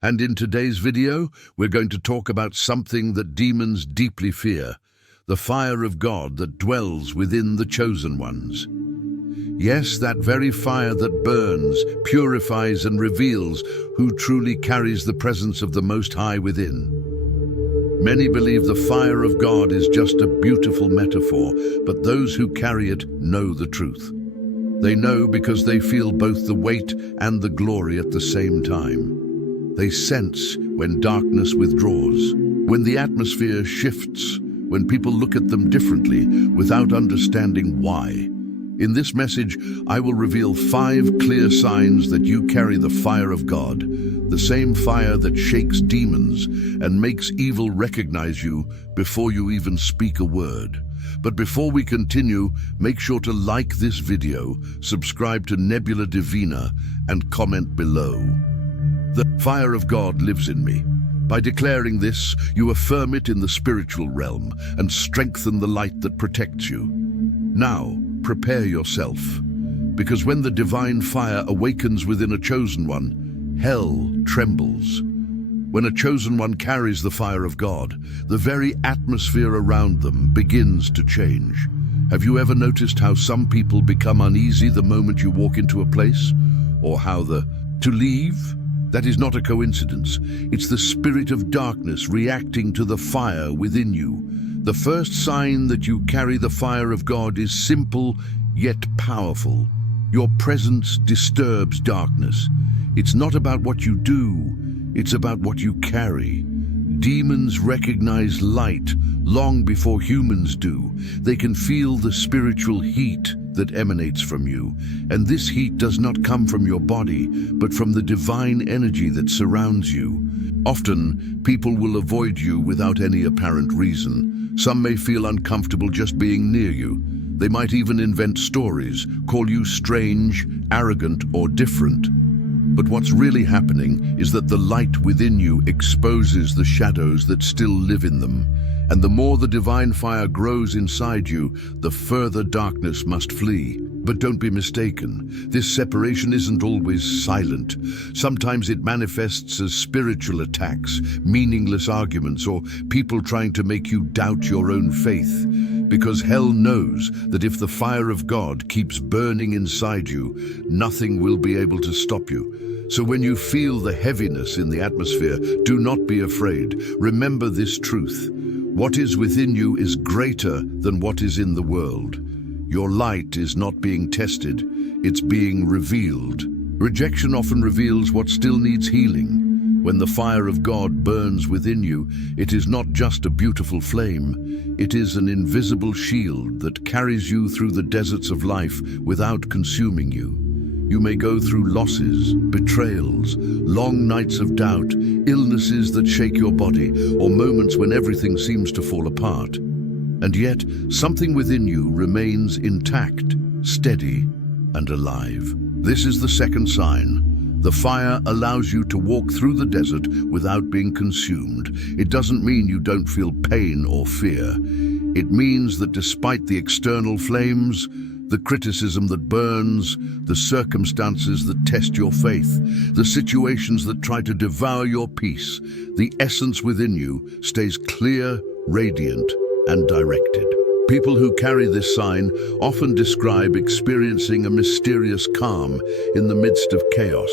And in today's video, we're going to talk about something that demons deeply fear, the fire of God that dwells within the chosen ones. Yes, that very fire that burns, purifies, and reveals who truly carries the presence of the Most High within. Many believe the fire of God is just a beautiful metaphor, but those who carry it know the truth. They know because they feel both the weight and the glory at the same time. They sense when darkness withdraws, when the atmosphere shifts, when people look at them differently without understanding why. In this message, I will reveal 5 clear signs that you carry the fire of God, the same fire that shakes demons and makes evil recognize you before you even speak a word. But before we continue, make sure to like this video, subscribe to Nébula Divina, and comment below. The fire of God lives in me. By declaring this, you affirm it in the spiritual realm and strengthen the light that protects you. Now, prepare yourself, because when the divine fire awakens within a chosen one, hell trembles. When a chosen one carries the fire of God, the very atmosphere around them begins to change. Have you ever noticed how some people become uneasy the moment you walk into a place? Or how to leave? That is not a coincidence. It's the spirit of darkness reacting to the fire within you. The first sign that you carry the fire of God is simple yet powerful. Your presence disturbs darkness. It's not about what you do, it's about what you carry. Demons recognize light long before humans do. They can feel the spiritual heat that emanates from you. And this heat does not come from your body, but from the divine energy that surrounds you. Often, people will avoid you without any apparent reason. Some may feel uncomfortable just being near you. They might even invent stories, call you strange, arrogant, or different. But what's really happening is that the light within you exposes the shadows that still live in them. And the more the divine fire grows inside you, the further darkness must flee. But don't be mistaken, this separation isn't always silent. Sometimes it manifests as spiritual attacks, meaningless arguments, or people trying to make you doubt your own faith. Because hell knows that if the fire of God keeps burning inside you, nothing will be able to stop you. So when you feel the heaviness in the atmosphere, do not be afraid. Remember this truth. What is within you is greater than what is in the world. Your light is not being tested, it's being revealed. Rejection often reveals what still needs healing. When the fire of God burns within you, it is not just a beautiful flame. It is an invisible shield that carries you through the deserts of life without consuming you. You may go through losses, betrayals, long nights of doubt, illnesses that shake your body, or moments when everything seems to fall apart. And yet, something within you remains intact, steady, and alive. This is the second sign. The fire allows you to walk through the desert without being consumed. It doesn't mean you don't feel pain or fear. It means that despite the external flames, the criticism that burns, the circumstances that test your faith, the situations that try to devour your peace, the essence within you stays clear, radiant, and directed. People who carry this sign often describe experiencing a mysterious calm in the midst of chaos,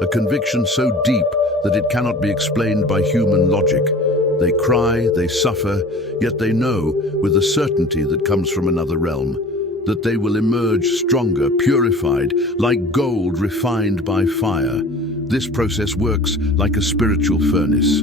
a conviction so deep that it cannot be explained by human logic. They cry, they suffer, yet they know, with a certainty that comes from another realm, that they will emerge stronger, purified, like gold refined by fire. This process works like a spiritual furnace.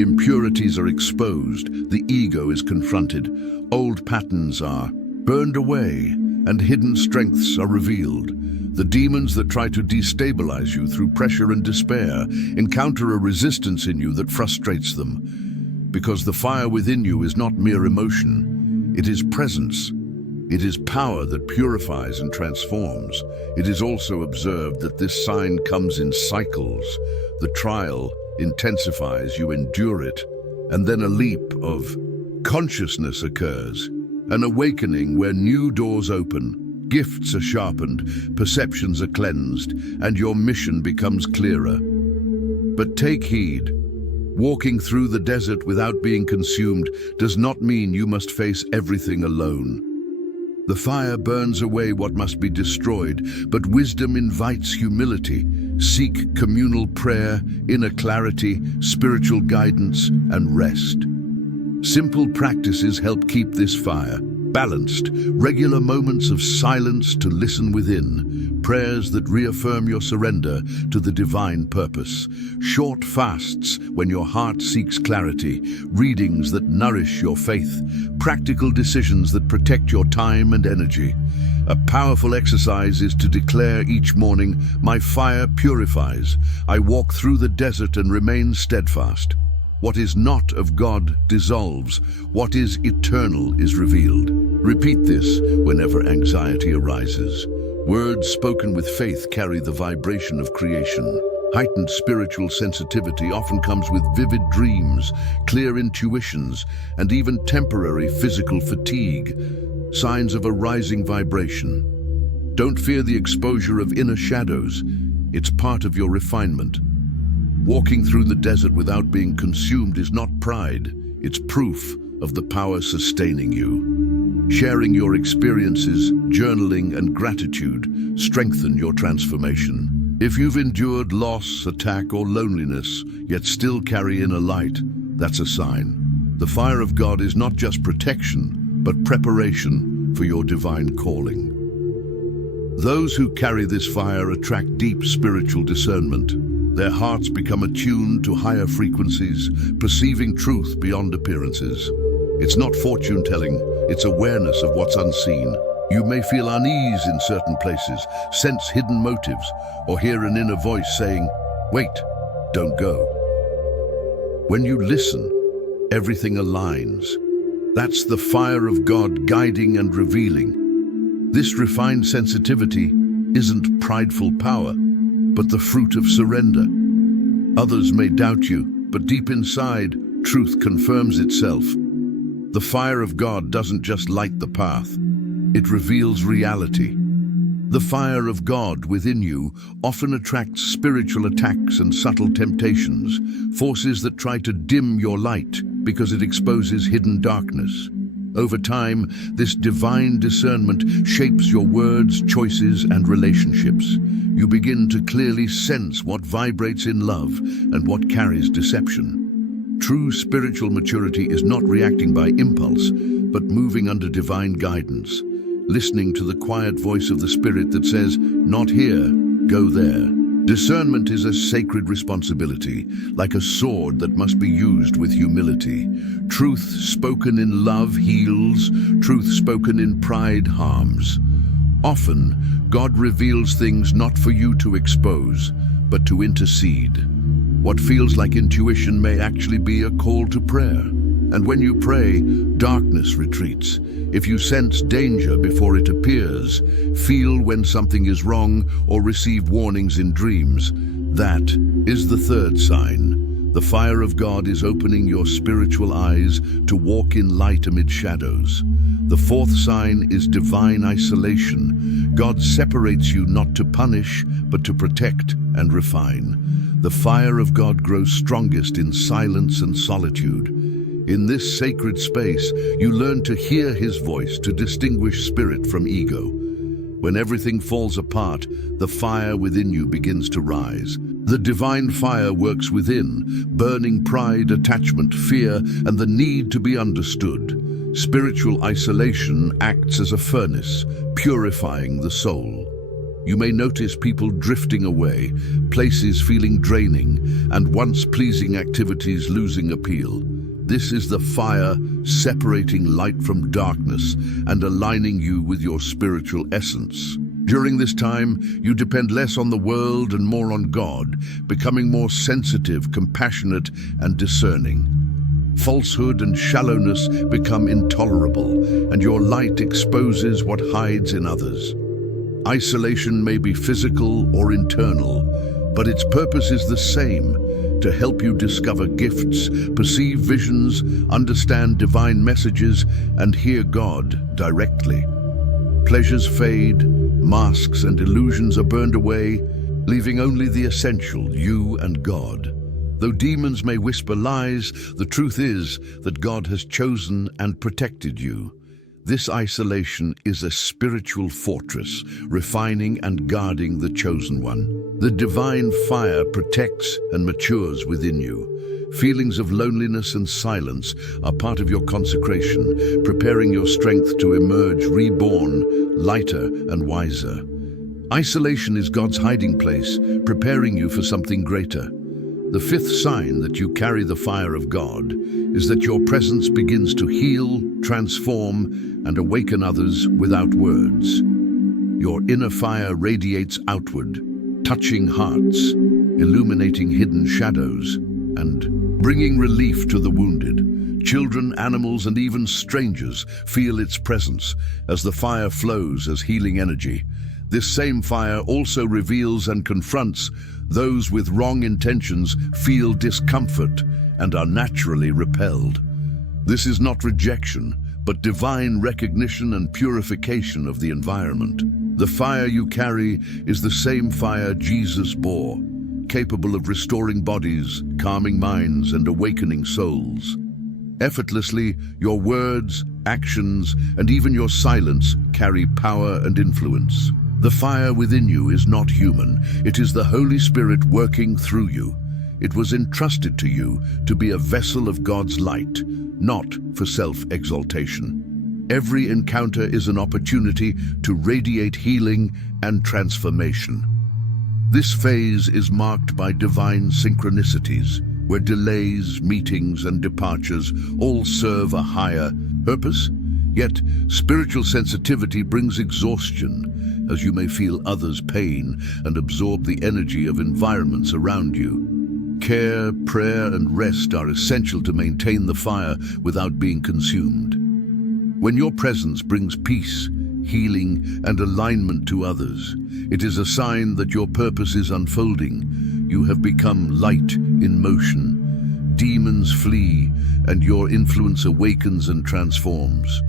Impurities are exposed, the ego is confronted, old patterns are burned away, and hidden strengths are revealed. The demons that try to destabilize you through pressure and despair encounter a resistance in you that frustrates them. Because the fire within you is not mere emotion, it is presence. It is power that purifies and transforms. It is also observed that this sign comes in cycles. The trial intensifies, you endure it, and then a leap of consciousness occurs, an awakening where new doors open, gifts are sharpened, perceptions are cleansed, and your mission becomes clearer. But take heed. Walking through the desert without being consumed does not mean you must face everything alone. The fire burns away what must be destroyed, but wisdom invites humility. Seek communal prayer, inner clarity, spiritual guidance, and rest. Simple practices help keep this fire balanced. Regular moments of silence to listen within, prayers that reaffirm your surrender to the divine purpose, short fasts when your heart seeks clarity, readings that nourish your faith, practical decisions that protect your time and energy. A powerful exercise is to declare each morning, "My fire purifies. I walk through the desert and remain steadfast." What is not of God dissolves. What is eternal is revealed. Repeat this whenever anxiety arises. Words spoken with faith carry the vibration of creation. Heightened spiritual sensitivity often comes with vivid dreams, clear intuitions, and even temporary physical fatigue, signs of a rising vibration. Don't fear the exposure of inner shadows. It's part of your refinement. Walking through the desert without being consumed is not pride, it's proof of the power sustaining you. Sharing your experiences, journaling, and gratitude strengthen your transformation. If you've endured loss, attack, or loneliness, yet still carry inner light, that's a sign. The fire of God is not just protection, but preparation for your divine calling. Those who carry this fire attract deep spiritual discernment. Their hearts become attuned to higher frequencies, perceiving truth beyond appearances. It's not fortune-telling, it's awareness of what's unseen. You may feel unease in certain places, sense hidden motives, or hear an inner voice saying, "Wait, don't go." When you listen, everything aligns. That's the fire of God guiding and revealing. This refined sensitivity isn't prideful power, but the fruit of surrender. Others may doubt you, but deep inside, truth confirms itself. The fire of God doesn't just light the path, it reveals reality. The fire of God within you often attracts spiritual attacks and subtle temptations, forces that try to dim your light because it exposes hidden darkness. Over time, this divine discernment shapes your words, choices, and relationships. You begin to clearly sense what vibrates in love and what carries deception. True spiritual maturity is not reacting by impulse, but moving under divine guidance, listening to the quiet voice of the Spirit that says, "Not here, go there." Discernment is a sacred responsibility, like a sword that must be used with humility. Truth spoken in love heals, truth spoken in pride harms. Often, God reveals things not for you to expose, but to intercede. What feels like intuition may actually be a call to prayer. And when you pray, darkness retreats. If you sense danger before it appears, feel when something is wrong, or receive warnings in dreams, that is the third sign. The fire of God is opening your spiritual eyes to walk in light amid shadows. The fourth sign is divine isolation. God separates you not to punish, but to protect and refine. The fire of God grows strongest in silence and solitude. In this sacred space, you learn to hear His voice, to distinguish spirit from ego. When everything falls apart, the fire within you begins to rise. The divine fire works within, burning pride, attachment, fear, and the need to be understood. Spiritual isolation acts as a furnace, purifying the soul. You may notice people drifting away, places feeling draining, and once pleasing activities losing appeal. This is the fire separating light from darkness and aligning you with your spiritual essence. During this time, you depend less on the world and more on God, becoming more sensitive, compassionate, and discerning. Falsehood and shallowness become intolerable, and your light exposes what hides in others. Isolation may be physical or internal, but its purpose is the same: to help you discover gifts, perceive visions, understand divine messages, and hear God directly. Pleasures fade, masks and illusions are burned away, leaving only the essential, you and God. Though demons may whisper lies, the truth is that God has chosen and protected you. This isolation is a spiritual fortress, refining and guarding the chosen one. The divine fire protects and matures within you. Feelings of loneliness and silence are part of your consecration, preparing your strength to emerge reborn, lighter and wiser. Isolation is God's hiding place, preparing you for something greater. The fifth sign that you carry the fire of God is that your presence begins to heal, transform, and awaken others without words. Your inner fire radiates outward, touching hearts, illuminating hidden shadows, and bringing relief to the wounded. Children, animals, and even strangers feel its presence as the fire flows as healing energy. This same fire also reveals and confronts those with wrong intentions, feel discomfort, and are naturally repelled. This is not rejection, but divine recognition and purification of the environment. The fire you carry is the same fire Jesus bore, capable of restoring bodies, calming minds, and awakening souls. Effortlessly, your words, actions, and even your silence carry power and influence. The fire within you is not human. It is the Holy Spirit working through you. It was entrusted to you to be a vessel of God's light, not for self-exaltation. Every encounter is an opportunity to radiate healing and transformation. This phase is marked by divine synchronicities, where delays, meetings, and departures all serve a higher purpose. Yet, spiritual sensitivity brings exhaustion, as you may feel others' pain and absorb the energy of environments around you. Care, prayer, and rest are essential to maintain the fire without being consumed. When your presence brings peace, healing, and alignment to others, it is a sign that your purpose is unfolding. You have become light in motion. Demons flee, and your influence awakens and transforms.